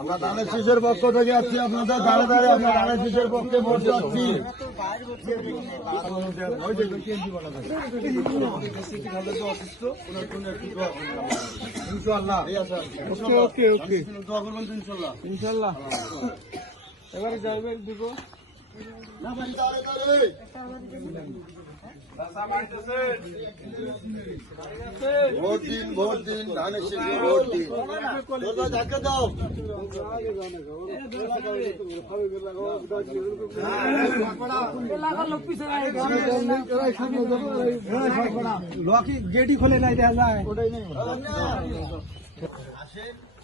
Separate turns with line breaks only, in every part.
আমরা ধানের শীষের পক্ষ থেকে আপনাদের দাঁড়ে দাঁড়িয়ে আমরা ধানের শীষের পক্ষে ভোট চাচ্ছি ইনশাল্লাহ
এবারে যাবে
দাঁড়ে ভোট দিন ভোট দিন ধানের শীষে ভোট দিন দাদা ধাক্কা দাও
লকি গেটই খুলে নাই দেখা যায়
এটা টাকা দিবেন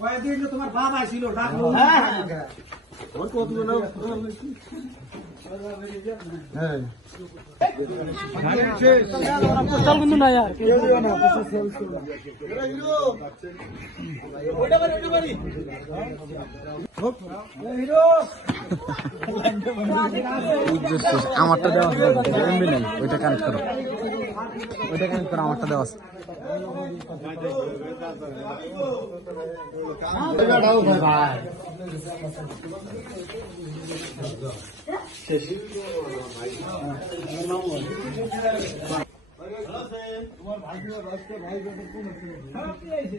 কয়েকদিন তোমার বাপ আসছিল ডাকলো পোস্টাল কিন্তু না यार
আমারটা দেওয়া নাই ওইটা কানেক্ট করো। ওইটা কানেক্ট করো আমারটা দেওয়া আছে।
এই যে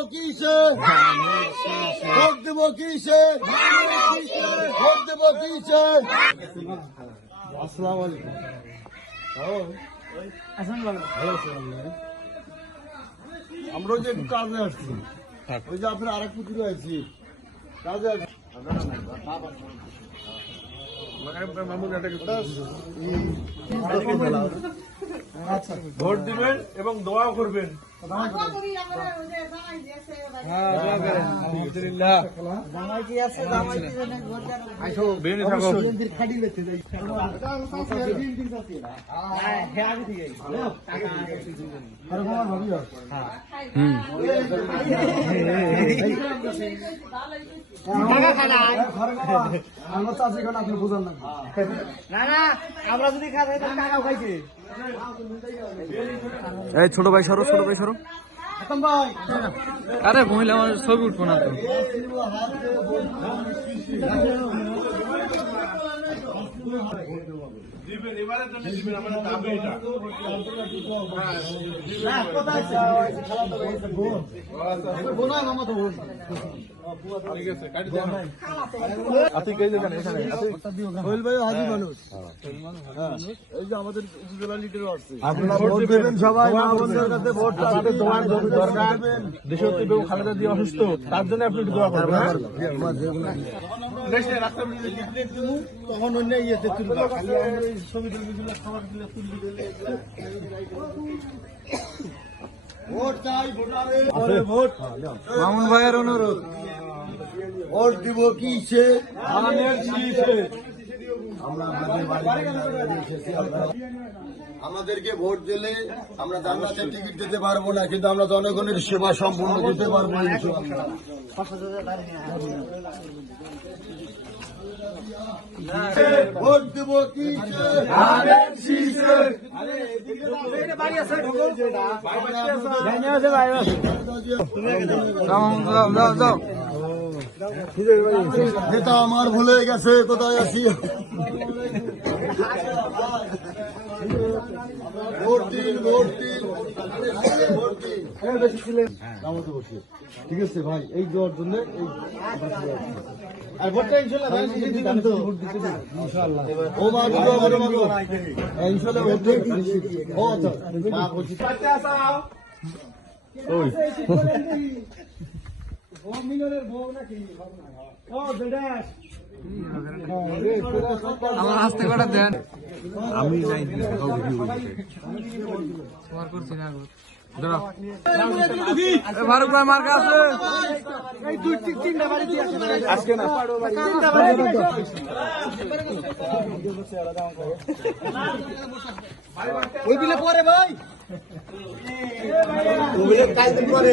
আর কিসে? ভোট কিসে? ভোট কিসে? আসসালামু আলাইকুম আমরা যে কাজে আসছি। ওই যে আপনার আরেক পুকুর আছি। কাজে
ভোট দিবেন এবং দোয়া করবেন।
আমার চাষি এখন আপনি বুঝান না
এই ছোট ভাই সরো ছোট ভাই সরো আরে মহিলা আমার ছবি উঠবো না তো।
দিবেন এবারে জন্য দিবেন আমাদের দাবি এটা।
বোনাই মামা তো বোন।
ঠিক আছে কাটি দেন
সোহেল ভাই হাজি মানুষ। হ্যাঁ। এই যে আমাদের উপজেলা লিডার আছে। আপনারা ভোট দেবেন সবাই মা কাছে ভোট
তোমার দরকার দেশত্রী বেগম খালেদা দিয়ে অসুস্থ তার জন্য আপনি একটু দোয়া করবেন হ্যাঁ? রাস্তা
তখন অন্য ইয়েতে তুলবা ছবি টবি খাবারগুলো তুলবি দিলে ভোট চাই ভোটারে ভোট
মামুন ভাইয়ের অনুরোধ
ভোট দিব এসেছি, আমরা- আমাদেরকে ভোট দিলে আমরা জান্নাতের টিকিট দিতে পারব না কিন্তু আমরা জনগণের সেবা সম্পূর্ণ দিতে পারব। ভোট দেবো কি নেতা আমার ভুলে গেছে কোথায় আছি? ভোট দিন ভোট দিন। ঠিক আছে ভাই এই দেওয়ার জন্য ও মা দোয়া করে মাগো ইনশাল্লাহ ভোট ও মা বলছি
আমার হাসতে কটা দেন?
আমি
ফারুক ভাই
আজকে না?
ওই বিলে পরে ভাই। ওই বিলে কালদিন পরে।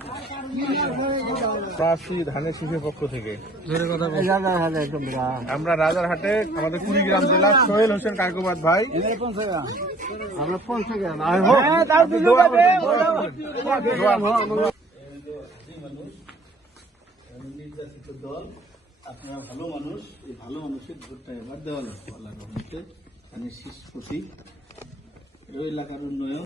চাষি ধানের শীষের পক্ষ থেকে। আমরা রাজারহাটে আমাদের কুড়িগ্রাম জেলার সোহেল হোসেন কাকুবাদ ভাই।
দল আপনারা ভালো মানুষ এই ভালো মানুষের ভোটটা এবার দেওয়া লাগবে। আল্লাহ রহমতে। ধানের শীষ প্রতীক এলাকার উন্নয়ন।